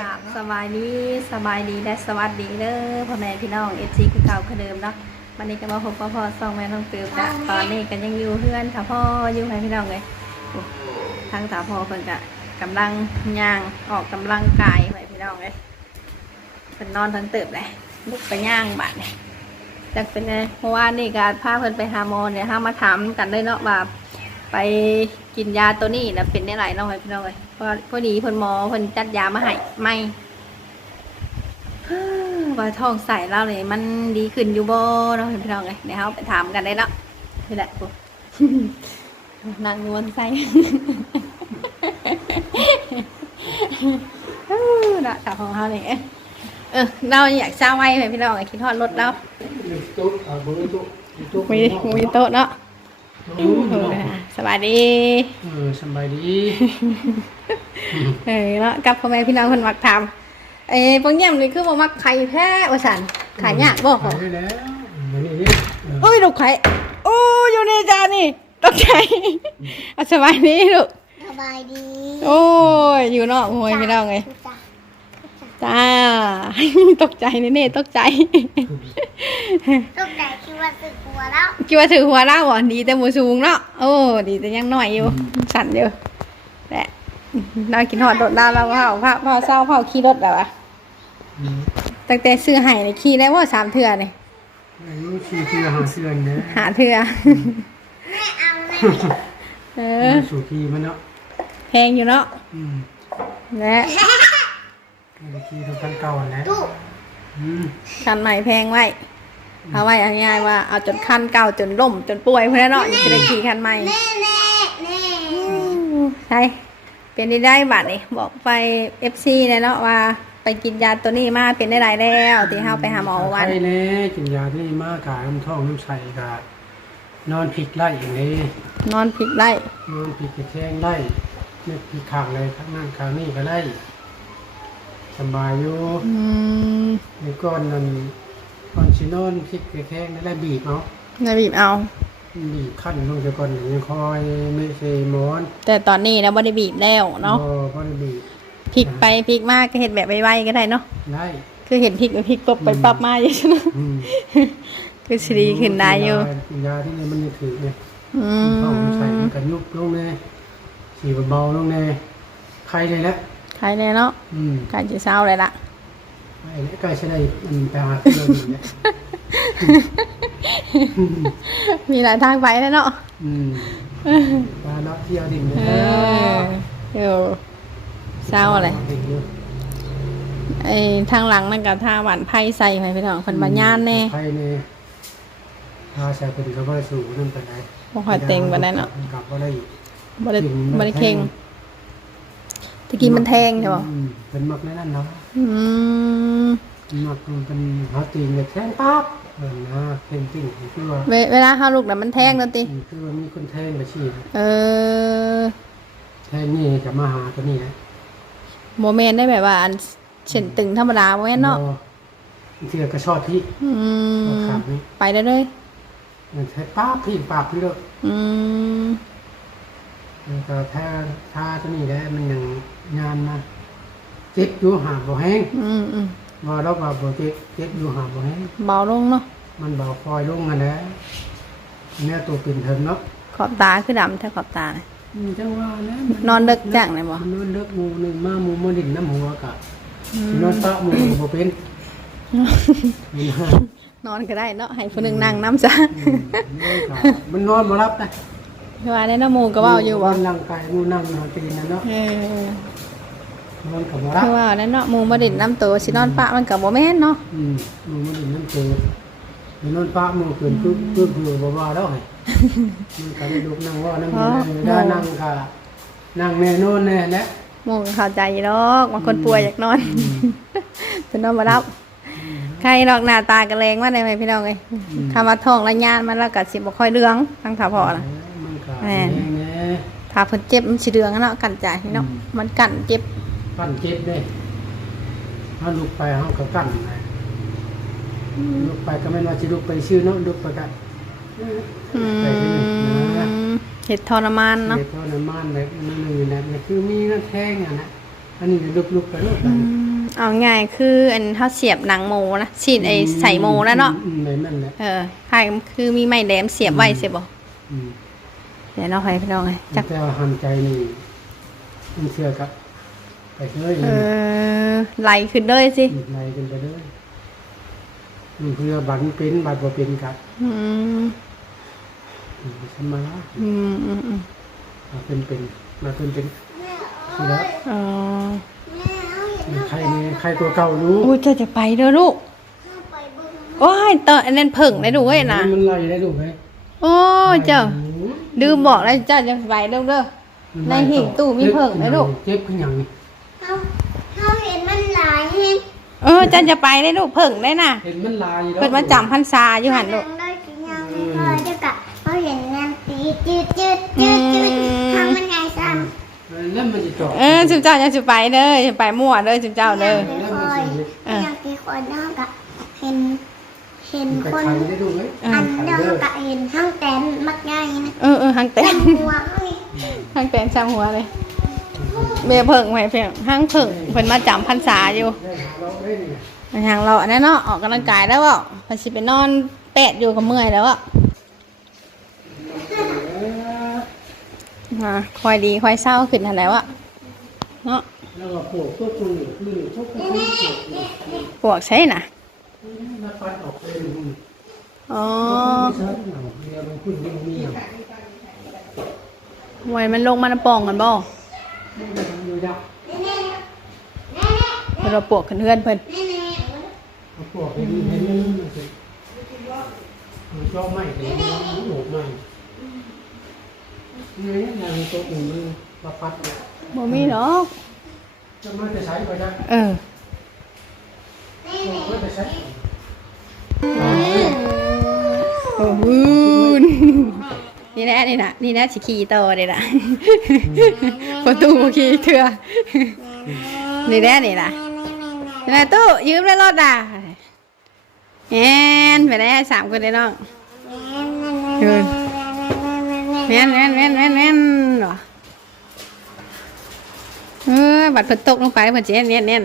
กราบสบายดีสบายดีและสวัสดีเด้อพ่อแม่พี่น้องเอฟซีคือเก่าคือเดิมเนาะวันนี้ก็มาพบกับพ่อซองแม่น้องตืบจ้ะตอนนี้ก็ยังอยู่เพื่อนค่ะพ่ออยู่ให้พี่น้องเลยโอ้ทางสาวพ่อเพิ่นก็กำลังย่างออกกำลังกายให้พี่น้องเลยเพิ่นนอนทั้งเติบเลยลุกไปย่างบาดเนี่ยจักเป็นไงเพราะว่านี่ก็พาเพิ่นไปหาหมอเนี่ยห้ามาถามกันเลยเนาะว่าไป กินยาตัวนี้นะเป็นได้หลายเน้องพี่น้องเลยเพราะพอดีเพิ่นหมอเพิ่นจัดยามาให้ไม่ว่าท้องใส่เราเลยมันดีขึ้นอยู่บ่เนาะพี่น้องเลยเดี๋ยวเราไปถามกันได้แล้วนี่แหละปุ๊นางนวลใส่นะถามของเขาเนี่ยเออเราอยากเช้าไว้ไหมพี่น้องไอ้คิดทอดรถแล้วมีโต๊ะอ่าบริโต๊ะมีโต๊ะมีมีโต๊ะเนาะ โอ้โหสวัสดี เออสบายดีเออแล้วกับพ่อแม่พี่น้องคนมักทำเอ้ยพวกเนี้ยมันคือบ่มักไข่แพ้ว่าสันขายยากบ่ขายได้แล้วมานี่นี่เออโอ้ยลูกไข่โอ้ยอยู่ในจานนี่ตกใจเอาสบายดีลูกสบายดี โอ้ยอยู่นอกหวยพี่น้องไงจ้ะจ้าตกใจเน่ๆตกใจลูกไหนคิด ว่าสึกหัวแล้วคิดว่าถือหัวเราบ่ดีแต่หมูสูงเนาะโอ้ดีแต่ยังน้อยอยู่ สั่นอยู่แหละเรากินหอดโดดดาวเราเผาเผาเผาเศร้าเผาขี่รถแล้วอะอืมตั้งแต่ซื้อไห้ในขี่ได้ว่าสามเถื่อนี่อายุสี่เทือหาเสื้อนนะหาเถื่อแม่เอาแม่เอเออสู่ทีมันเนาะแพงอยู่เนาะอืมและเมื่อกี้ทุกท่านเก่าแล้วตู้อืมคันใหม่แพงไว้ เอาไว้เอาง่ายๆว่าเอาจนคันเก่าจนล่มจนป่วยเพื่อนเนาะจะได้ขี่คันใหม่แน่แน่แน่ใช่เป็นได้ได้บัตรนี่บอกไปเอฟซีเลยเนาะว่าไปกินยาตัวนี้มาเป็นได้หลายแล้วที่เฮาไปหาหมอวันใช่แน่กินยาที่มากกายน้ำท้องน้ำใสกะนอนพลิกไล่อย่างนี้นอนผิดไล่นอนพลิกกระแทงไล่เนี่ยพลิกข้างเลยข้างนั่งข้างนี้ก็ได้สบายอยู่อืมในก้อนนั้น ก้อนชิโนอนพลิกกระแทงแล้วบีบเอานาบีบเอา บีบขั้นลงจะก่อนยังคอยไม่ใช่หมอนแต่ตอนนี้นะบ่ได้บีบแล้วเนาะบ่บ่ได้บีบพลิกไปพลิกมากก็เห็นแบบไวๆก็ได้เนาะได้คือเห็นพลิกไปพลิกปบไปปรับมาอยู่ใช่ไหมอืมคือสิดีขึ้นได้อยู่กินยาที่นี่มันยังถือไงอืท้องใส่มมันกันยุบลงแน่สีเบาๆลงแน่ใครเลยละใครแน่เนาะอืมใกล้จะเศร้าเลยล่ะไอ้เนี่ย ใกล้จะได้มันไปหาที่เราอยู่เนี่ยมีหลายทางไปแล้วเนาะอืมปลาเนาะเที่ยวดิ่งเลยเออเดี๋ยวเศร้าอะไรไอ้ทางหลังนั่นกับท่าหวานไพ่ใส่ไปพี่น้องคนบานย่านแน่ใครเนี่ยพาใส่คนก็บ่ได้สูงนั่นไปไหนบ่ค่อยเต็งปานนั้นเนาะกลับบ่ได้อีกบริบริเค็งตะกี้มันแทงใช่ป่ะเป็นมักในนั่นเนาะ อืมมักมันเป็นหาตีนเลยแทงปั๊บเออนะเพ่งติ้งคือว่าเวเวลาเข้าลูกน่ะมันแทงแล้วติ คือว่ามีคนแทงไปชี้เออแทงนี่จะมาหาตัวนี้นะโมเมนต์ได้แบบว่าอันเส้นตึงธรรมดาโมเมนต์เนาะเทียกระชอดที่อืมเอาขานี่ไปได้เลยมันแทงปั๊บพี่ปั๊บพี่เลยอืมแล้วก็ถ้าถ้าตัวนี้ได้มันยังงานนะ เจ็บอยู่หาบ่แห้งอืมอืมว่าเราว่าบ่เจ็บเจ็บอยู่หาบ่แห้งเบาลงเนาะมันเบาคอยลงกันแหล้วเนี่ยตัวเป็นเถิงเนาะขอบตาคือดำแท้ขอบตาน่ะอืมจังว่าแล้วนอนดึกจังเลยบ่มันนอนเลิกหมูหนึ่งมาหมูมาดิ่งน้ำหัวกะสินอนปะหมูก็บ่เป็นมันหานอนก็ได้เนาะให้ผู้หนึงนั่งน้ำซะอืมนอนกะมันนอนบ่รับนะคือว่าได้น้ำหมูก็เว้าอยู่บ่มันร่างกายหมูนั่งนอนตีนนะเนาะเออ นอนก็บ่รับคือว่าได้เนาะหมูมาดินน้ำตัวสินอนปะมันก็บ่แม่นเนาะอืมหมูมาดิ่งน้ำตัวมันนอนปะหมูเกินปึ๊บปึ๊บอยู่บ่ว่าแล้วไงมันก็ได้ลุกนั่งว่านั่งอยู่ได้นั่งก็นั่งแน่นอนแน่แหละหมูก็เข้าใจอยู่ดอกบางคนป่วยอยากนอนอืมจะนอนมารับใครดอกหน้าตากระแรงว่าได้ไหมพี่น้องเอ้ยคำว่าท้องและยานมันแล้วก็สิบ่ค่อยเรื่องทั้งถาพอนะมันก็แม่แน่แน่ถ้าเพิ่นเจ็บมันสิเรื่องเนาะกันใจเนาะอืมมันกันเจ็บ ปั้นเจ็บเด้ถ้าลุกไปเฮาก็กั้นนะลุกไปก็ไม่นว่าสิลุกไปชื่อเนาะลุกไปก็อืไปที่นี่นะมเฮ็ดทรมานเนาะเด็กทรมานแบบนั้นเลยนะมันคือมีน้ำแทงอะนะอันนี้ลุกลุกไปลุกไปอืมเอาง่ายคืออันเขาเสียบหนังหมูนะฉีดไอ้ใส่หมูแล้วเนาะอืมอืมนั่นแหละเออใช่คือมีไม้แหลมเสียบไว้เสียบบ่อืมเดี๋ยวเราไปพี่น้องไงจักแต่ว่าหันใจนี่มันเชื่อกับไป เลย เออไหลขึ้นเลยสิในกันไปเลยอืมเพื่อบันเป็นบัตรบ่เป็นครับอืมอืมสมาอืมอืมอืมมาเป็นเป็นมาเป็นเป็นทีแล้วอ๋อแม่เอาเห็นใครนี่ใครตัวเก่ารู้อุ้ยเจะจะไปเด้อลูกเข้าไปเบึ้งโอ้ยตอนอันนั้นเพิ่งได้ดูเว้ยนะมันไล่ได้ดูไหมโอ้ยเจ้าดืมบอกแล้วเจ้าจะไปเด้อเด้อในหิ้งตู้มีเพิ่งไหมลูกเจ็บขึ้นอย่างนี้ เขาเขาเห็นมันหลายเห็นเออเจ้าจะไปได้ลูกเพิ่งได้น่ะเห็นมันลายแล้วเพิ่นมาจำพรรษาอยู่หันลูก ได้กินยังไม่พอเดี๋ยวกะเขาเห็นงานตีจืดจืดจืดจืดอืม ทำมันไงซ้แล้วมันจะจบเออจุ๊บเจ้าจะจะไปเด้อจะไปมั่วเด้อจุ๊บำเจ้าเด้อ ไม่คอยยังกี่คนเนาะกะเห็น เห็นมันคนใครได้ดูไหมอันใครเดียวเด้อกะเห็นทั้งแตนมักง่ายนะเออเออหางแตนหัวเขานี่หางแตนจำหัวเลย เมเพิ่งไหมเพียงห้างเพิ่งเพิ่นมาจำพรรษาอยู่ได้หาเราได้นี่มางเราอันนั้นเนาะออกกำลังกายแล้วเปล่าพอสิไปนอนแปดอยู่กับเมื่อยแล้วอะมาคอยดีคอยเศร้าขึ้นทันแล้วอะเนาะแล้วก็ปวกใช่น่ะอ๋อไม่ใช่หนังเรียมันขึ้นเรื่องนี้อะไว้มันลงมันปองกันบ่ อยู่ยากเพิ่นว่าปวกขึ้นเฮือนเพิ่นเอาปวดไปดีให้มันมันจะมันชอบไหมแต่มันหนุกไหมนี่ยางตัวอื่นมันมาปัดเนี่ยบ่มีหรอกจะมาจะใช้ไปได้เออมาจะใช้โอ้โห นี่แหละนี่นะนี่นะสิขี่ต่อเลยล่ะประตูบ่ขี่เถื่อนี่แหละนี่ล่ะนี่แหละตู้ยืมได้รถอะแอนไปได้สามคนเลยน้องแม่นแม่นแม่นแม่นแม่นเหรอเออบัดเพิ่นตกลงไปเพิ่นสิแน่นแน่นแน่น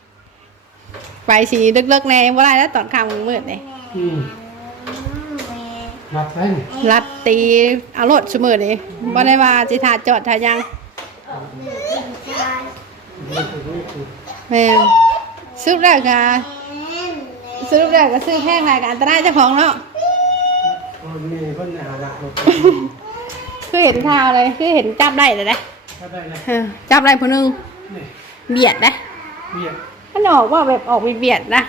ไปสีลึกๆในว่าได้แล้วตอนค่ำมืดเลยอืมรับได้นี่รัดตีเอารถเสมอเลยบ่ได้ว่าจิทาจอดทายังแม่นสรุปแล้วก็สรุปแล้วก็ซื้อแพงหลายก็อันตรายเจ้าของเนาะ คนนี้เพิ่นหาหลักรถคือเห็นข่าวเลยคือเห็นจับได้เลยนะถ้าได้เลยเออจับได้ผู้หนึงนี่เบียดนะเบีย ดถ้าออกว่าแบบออกเบียดๆนะ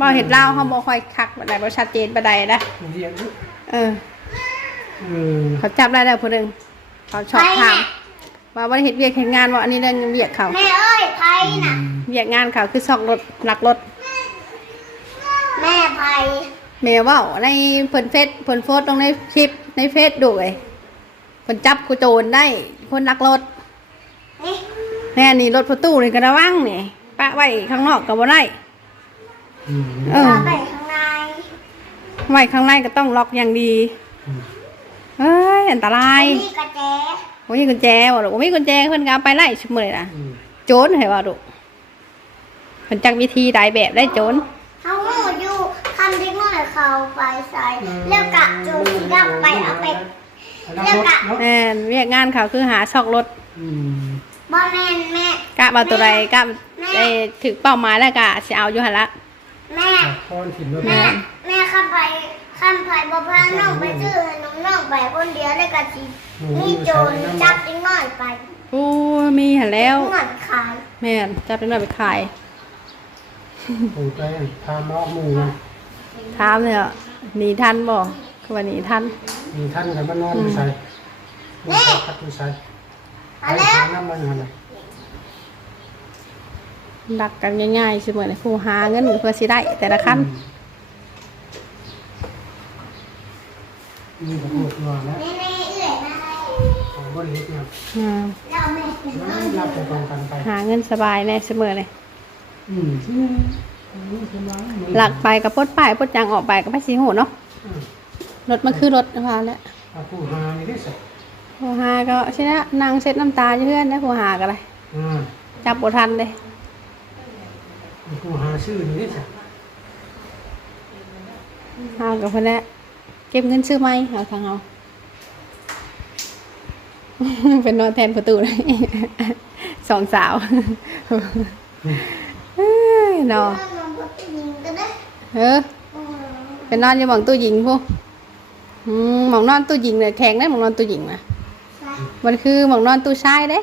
บ่เห็นเล่าเขาบ่ค่อยคักปานใดบ่ชัดเจนปานใดนะเบียดลูกเออ เออเขาจับได้แล้วผู้หนึงเขาชอบถามว่าบ่ได้เฮ็ดเวียกเฮ็ดงานว่าอันนี้เรื่องเวียกเขาแม่เอ้ยไผ่น่ะ เวียกงานเขาคือซอกรถหลักรถ แม่ไผ่แม่เว้าในเพิ่นเฟซเพิ่นโพสต์ลงในคลิปในเฟซด้วยเพิ่นจับกูโจรได้ คนลักรถนี่แน่นี่รถประตูนี่ก็ระวังนี่ ปะไว้ข้างนอกก็บ่ได้อืมเออเราไปข้างในไว้ข้างในก็ต้องล็อกอย่างดีอืมเอ้ยอันตรายนี่กระแจโอ้ยกุญแจบ่ลูกโอ้ยกุญแจเพิ่นก็เอาไปไล่ชุบมื้อนี่ล่ะอืมโจรให้ว่าลูกเพิ่นจักวิธีใดแบบได้โจรเขาหูอยู่คำที่น้อยเขาไปใส่แล้วกะจูสีดำไปเอาไปแล้วกะเนาะแม่นเวียกงานเขาคือหาซอกรถอืมบอแม่นแม่กะมาตัวใดกะ ไอ้ถึกเป้าหมายแล้วกะสิเอาอยู่หั่นละแม่คอนถิ่นรถแม่แม่ข้ามไปข้ามไปบอพาน้องไปซื้อให้น้องน้องไปคนเดียวแล้วก็สินี่โจรจับจิ้งน้อยไปโอ้ยมีหั่นแล้วเงินขายแม่นจับเป็นหน่อยไปขายปูไปทานนอกมือนะถามเนี่ยหนีทันบ่คือว่าหนีทันมีท่านกับมานอนไปใส่มีพัดไปใส่ไปขายของน้ำมันอะไร ดักกันง่ายๆเสมอเลยผู้หาเงินเพื่อสิได้แต่ละขั้นนี่ก็พูดว่าแล้วแม่แม่เอื่อยมาเลยของบริษัทเนี่ยอ่าเราแม่ถึงนอนรับไปตรงกันไปหาเงินสบายแน่เสมอเลยอืมใช่ไหมนี่ใช่ไหมหลักไปกับปลดป้ายปลดจางออกไปกับไปสีหูเนาะอืมรถมันคือรถพาแล้วถ้าผู้หานี่ได้สักผู้หาก็ใช่นะนางเช็ดน้ำตาอยู่เพื่อนนะผู้หาก็เลยอ่าจับบ่ทันเลย ผู้หาชื่อนี่ได้สักหากับเพื่อนแหละเก็บเงินซื้อไหมเอาทางเอาเป็นนอนแทนประตูเลยสองสาวเอ้ยเนาะนอนบนยิงก็ได้เออเป็นนอนอยู่หมองตู้หญิงพวกอืมหมองนอนตู้หญิงเนี่ยแข็งได้หมองนอนตู้หญิงนะมันคือหมองนอนตู้ชายเด้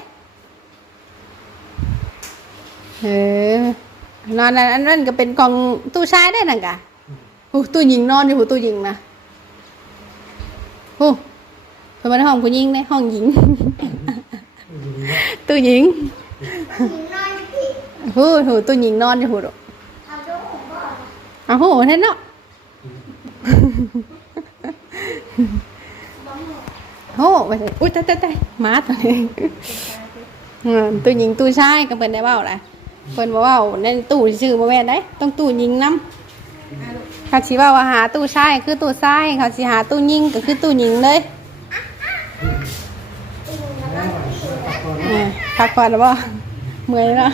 เออ นอนอันอันนั้นก็เป็นกองตู้ชายได้นั่นกะโอ้ตู้หญิงนอนอยู่หัวตู้หญิงนะโอ้เพิ่นมาในห้องผู้หญิงในห้องหญิง ตู้หญิงยิงนอนที่โอ้โหตู้หญิงนอนอยู่หัวดอกเอาดูบ่อ้าวโหเท่นเนาะโอ้ไปเลยอุ้ยตายตายตายหมาตัวนี้เออตู้หญิงตู้ชายก็เป็นได้เบ้าแหละ เพิ่นบอกว่าในตู้ชื่อบ่แม่นได้ต้องตู้หญิงนํเขาสิว่าว่าหาตู้ชายคือตู้ชายเขาสิหาตู้หญิงก็คือตู้หญิงเลยเออพักผ่อนแล้วบ่เมื่อยแล้ว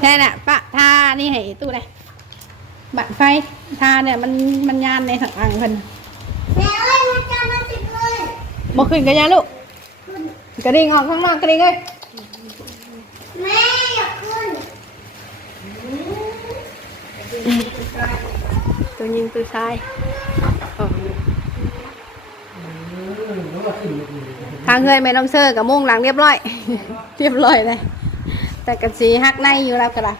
แค่น่ะปะทานี่ให้ตู้เลยบัตรไฟทาเนี่ยมันมันยานในถังอังเพิ่นแม่เอ้ยมันจะมาสิเลยบ่ขึ้นกันยังลูกกระดิ่งออกข้างนอกกระดิ่งเลย แม่อยากขึ้นตัวยิงตัวชายทางเคยไม่ต้องเซอร์กับมุ่งหลังเรียบร้อย เรียบร้อยเลย แต่กระสีหักในอยู่แล้วก็ได้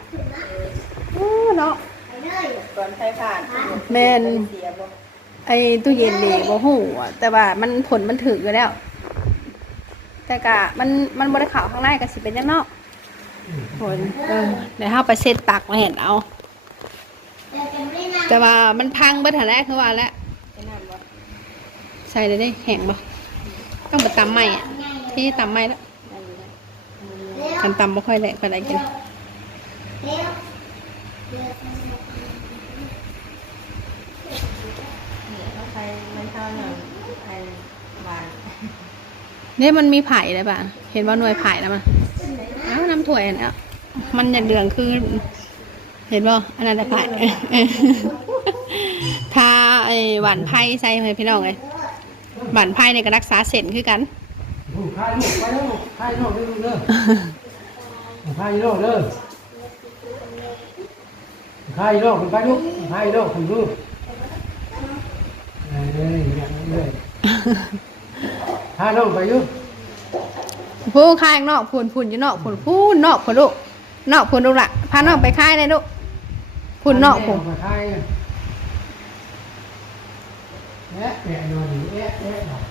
โอ้เนาะไปเลยก่อนใช้ผ่านแม่นเสียบ่ไอ้ตู้เย็นดีบ่หูอะแต่ว่ามันผลมันถึกอยู่แล้ว แต่กะมันมันบริขาวข้างในก็สิเป็นยังนอก ผลเออเดี๋ยวเฮาไปเช็ดตักมาเห็นเอาเดี๋ยวจะไม่นานแต่ว่ามันพังเบิดหันแรกคือว่าแล้วไอ้นั่นบ่ใส่เลยได้แข็งบ่ต้องมาตำใหม่อะที่ตำใหม่แล้วนั่นอยู่นะเร็วคันตำบ่ค่อยแหละก็ได้กินเร็วเร็วเนี่ยเอาไปมันเท่าหนึ่งไอ้หวานเนี่ยมันมีไผ่เลยป่ะ เห็นว่าหน่วยไผ่แล้วมันเอ้าน้ำ ถั่วอันเนี้ยมันอย่าเหลืองคือ เห็นบ่อันนั้นน่ะผ่ทาไอหวานไผ่ใส่ให้พี่น้องเลยหวานไผ่เนี่ยก็รักษาเส้นคือกันผู้พายลูกไปแล้วพายโลกได้ลูกเด้อพายโลกเด้อพายโลกคุณไปลูกพายโลกคุณลูกเอ้ยอย่างนี้เลยพายโลกไปลูก ผู้คายนอกพูนพูนอยู่นอกพูนพูนนอกพูนลูกนอกพูนลูกละพานอกไปคายเลยลูกพูนนอกพูนพายแอะแอะนอนอยู่แอะแอะนอย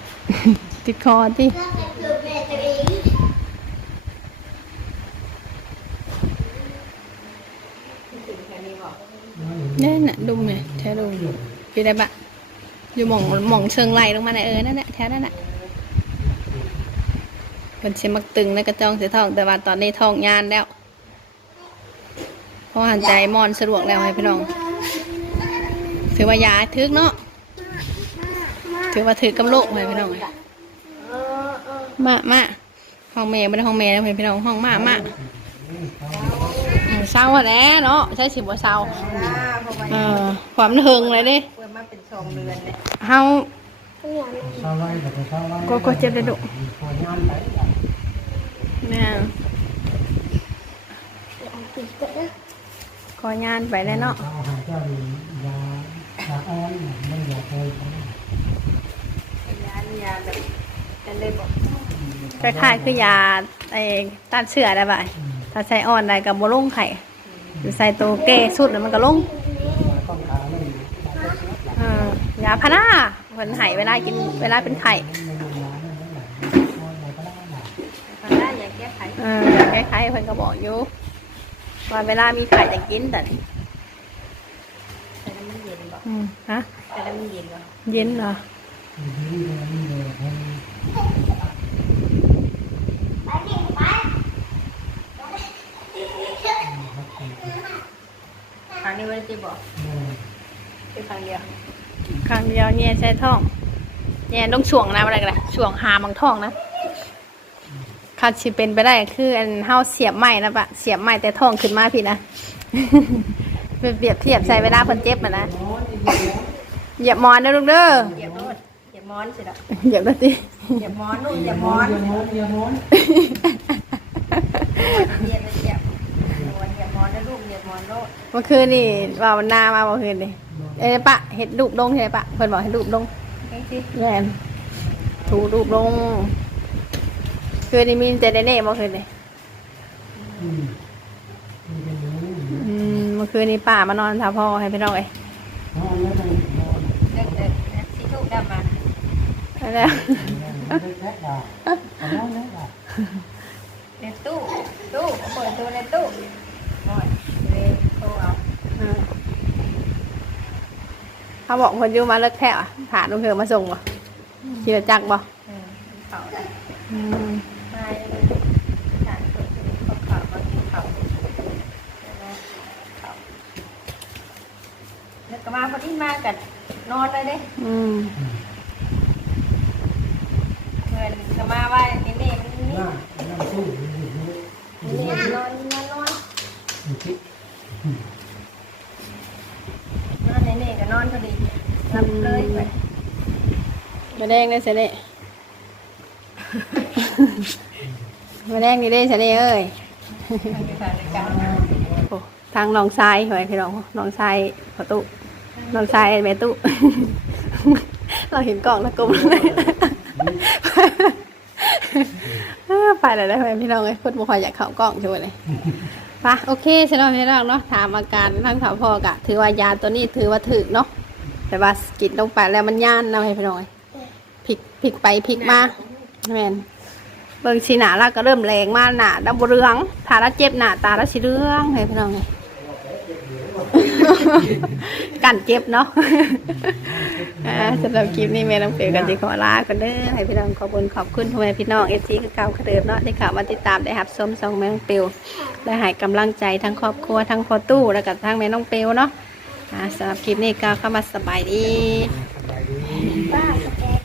ติดคอที่เนี่ยน่ะดุมเนี่ยแท้ดุมอยู่ได้ปะอยู่หม่องหม่องเชิงไหลลงมาในเออนั่นแหละแท้นั่นแหละ เป็นเชมักตึงแล้วก็จ้องเสียท้อง แต่ว่าตอนนี้ท้องยานแล้วเพราะหันใจมอนสะดวกแล้วให้พี่น้อง ถือว่ายาทึกเนาะถือว่าถือกำโลกให้พี่น้องมามาห้องแม่ไม่ได้ห้องแม่แล้วพี่น้องห้องมามาอืมเศร้าอะแหล้วเนาะใช่สิบ่เศร้าอ่าเพราะว่าเออความเทิงเลยเด้เปิดมาเป็นสองเดือนเนี่ยเฮาชาวไร่กับชาวไร่ก็ก็เจ็บได้ดุ พองาแม่ขอยานไปแล้วเนาะเขาหาเจ้าดียายาอ้อนไม่ยาเคยยานี่ยาแบบกันเลยบอกคล้ายๆคือยาไอ้ต้านเชื้อได้ป่ะถ้าใส่อ่อนได้กับบ่ลงไข่หรือใส่ตัวเก้สุดแล้วมันก็ลงต้องขาเลยเออยาพาราเพิ่นไห้เวลากินเวลาเป็นไข่ ไม่ยาไม่ ไข่ เอออยากคล้ายๆเพิ่นก็บอกอยู่ว่าเวลามีไข่จะกินแต่นี่แต่น้ำมันเย็นบ่อืมฮะ แต่น้ำมันเย็นบ่เย็นเหรอไปดิไปครั้งนี้วันที่บอกคือครั้งเดียวครั้งเดียวเนี่ยใช้ท้องเนี่ยต้องช่วงนะอะไรกันนะช่วงหามังท้องนะ คัดสิเป็นไปได้คืออันเฮาเสียบไม้นะปะเสียบไม้แต่ท้องขึ้นมาพี่นะเป็นเปรียบเทียบใส่เวลาเพิ่นเจ็บอะนะเหยียบหมอนนะลูกเด้อเหยียบโน่นเหยียบมอนสิละเหยียบแล้วติเหยียบมอนนู่นเหยียบมอนอย่ามอนอย่ามอนเหยียบเลยเหยียบเหยียบมอนนะลูกเหยียบมอนโน่นเมื่อคืนนี่ว่าวันหน้ามาเมื่อคืนนี่เอ้ยปะเห็ดรูปลงใช่ไหมปะเพิ่นบอกเห็ดรูปลงเองสิแย่นถูรูปลง คืนนี้มีแต่เน่ๆเมื่อคืนนี่อืมมันเป็นอย่างนี้อืมเมื่อคืนนี้ป้ามานอนทาพ่อให้พี่น้องเอ้ยนอนแล้วต้องนอนเด็กเด็กสิทุกดำมาเอาแล้วไม่ได้แค่ด่าแต่นอนแล้วด่าในตู้ตู้เปิดตู้ในตู้หน่อยเลยโทรเอาอ่าเขาบอกคนอยู่มาเลิกแท้อะผ่านลูกเธอมาส่งบ่ขี่รถจักรบ่เออเขาได้ อืมไม่ทานตัวเขาเขามากินเขาเขาแล้ว ก็มาพอดีมากันนอนเลยเด้อืมเงินก็มาว่านี่นี่มันนี่หน้าหน้าสู้อยู่นี่นี่นอนนอนนอนอยู่ที่นอนนี่นี่ก็นอนพอดีรับเลยไปมาแดงได้เสน่ห์มาแดงนี่ได้เสน่ห์เอ้ยทางการจังโอ้ทางน้องทรายเหรอพี่น้องน้องทรายขอตุ น้องทรายแม่ตุเราเห็นกล่องแล้วกลมเลยไปเลยได้ไหมพี่น้องเอ้ยคนบุคอยอยากเข้ากล้องช่วยเลยปะโอเคใช่ไหมพี่น้องเนาะถามอาการทั้งข่าวพ่อกะ ถือว่ายาตัวนี้ถือว่าถึกเนาะแต่ว่ากินลงไปแล้วมันย่านนะพี่น้องเอ้ยพลิกพิกไปพลิกมาแม่นเบิ่งสีหนาล้วก็เริ่มแรงมากหนาดำเรืองถ้าละเจ็บหนาตาละสีเรืองให้พี่น้องเอ้ย กันเจ็บเนาะสำหรับคลิปนี้แม่น้องเปียวกันจีขอลากันเด้อให้พี่น้องขอบคุณขอบคุณทุกแม่พี่น้องเอซีคือเก่าเดิมเนาะที่เข่าวมาติดตามได้รับชมซองแม่น้องเปียวและให้กำลังใจทั้งครอบครัวทั้งพอตู้แล้วก็ทั้งแม่น้องเปียวเนาะสำหรับคลิปนี้ก็เข้ามาสบายดี